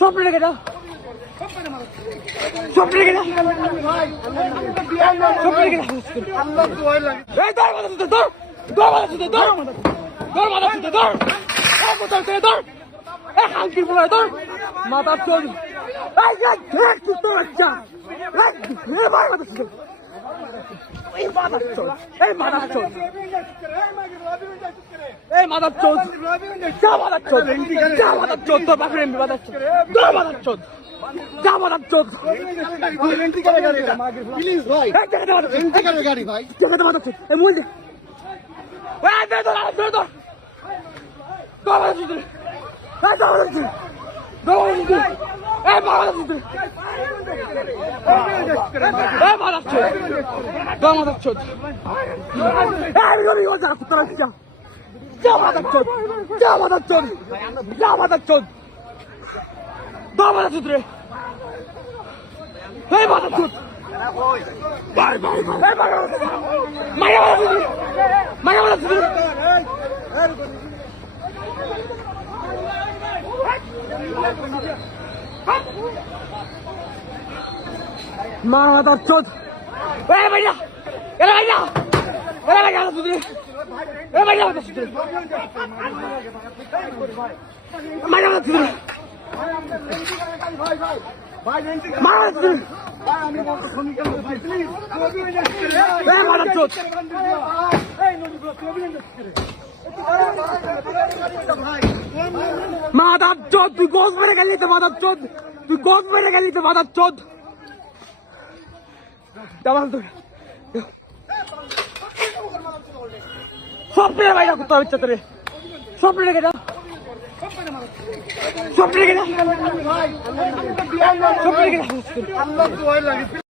সব রেখে দাও, সব রেখে দাও, সব রেখে দাও। এই দর মাথা ছুটে দর, দর মাথা ছুটে দর, দর মাথা ছুটে দর, কোথাও থেকে দর, হালকি বলে দর, মাথা চল, এই তোর বাচ্চা, এই মাথা ছুটে, এই মাথা চল, এই মাথা চল, এই মাথা চল, যা মাথা চল, যা মাথা চল, তোর বাপের এমবি মাথা চল, তোর মাথা চল, যা মাথা চল, প্লিজ ভাই, গাড়ি ভাই, দেখে মাথা চল, এই মুল দে, এই দে তোর, তোর তোর, তোর মাথা চল, এই তোর মাথা চল, তোর মাথা চল, এই মাথা চল, এই মাথা চল, তোর মাথা চল, এই গরি ও যা তোর আচ্ছা, যা মাথা চল, যা মাথা চল, যা মাথা চল, তোর মাথা চল রে, এই মাথা চল, বাই বাই বাই, এই মাথা চল, মাথা চল, মাথা চোদ, এই ভাইয়া, এরা ভাইয়া, এরা ভাইয়া সুদরে, এ ভাইয়া সুদরে, মাইয়া সুদরে, মারা সুদরে, এই মাথা চোদ, মাথা চোদ, তুই গোস মেরে গেলি তো মাথা চোদ, তুই গোস মেরে গেলি তো মাথা চোদ, সব পেয়ে বাইরে করতে হবে তোরে, সব রেখে দাও, সব রেখে দাও, সব রেখে দাও।